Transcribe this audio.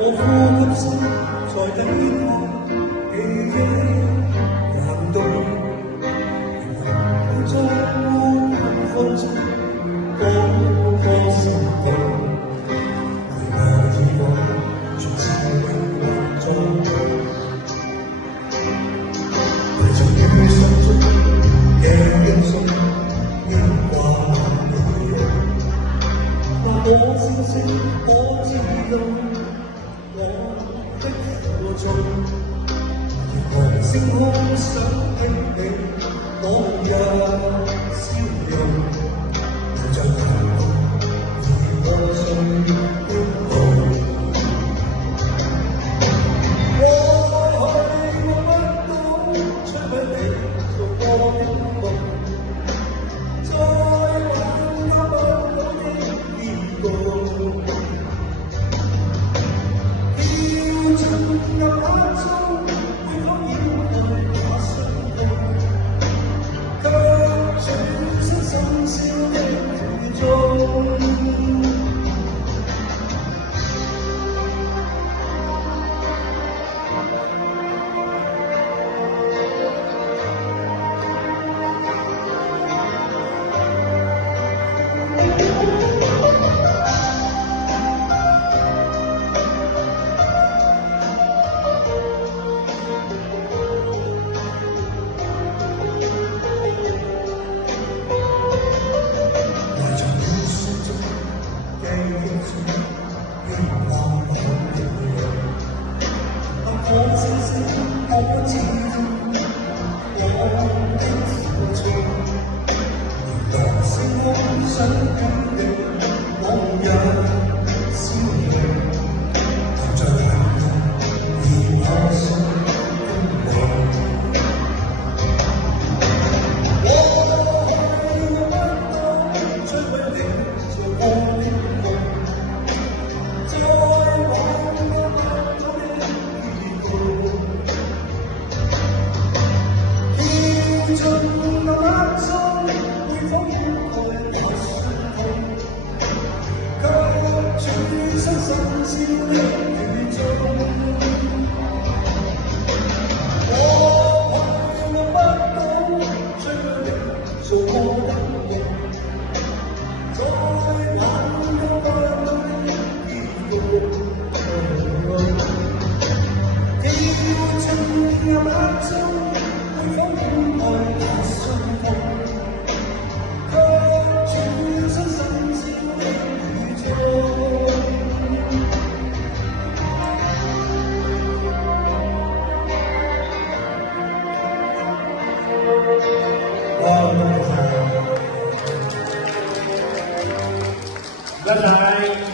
我呼吸聲在抵抗記憶難渡，在安分中多個心境，為我以往從前命運中，隨着雨聲中嘅英雄應掛記憶，那我聲聲我知道。我的苦衷，如星空想起你，往日笑容，就像陽光如我心的路。過去我不懂，摧毀你做過的夢，再挽救不到的結局。進入黑中，會否掩蓋那傷痛？卻轉身深宵的雨中。我聲聲我知道，我的苦衷，當星空想起你，往日笑容，在眼中而我心的夢。過去我不懂，摧毀你做過的夢，再挽救不到的進那黑中，會否掩蓋那傷痛？卻轉身深宵的雨中。過去我不懂，摧毀你做過的夢，再挽救不到的結局。要進入黑中，會否掩蓋那傷痛？卻轉身深宵的雨中。拜拜。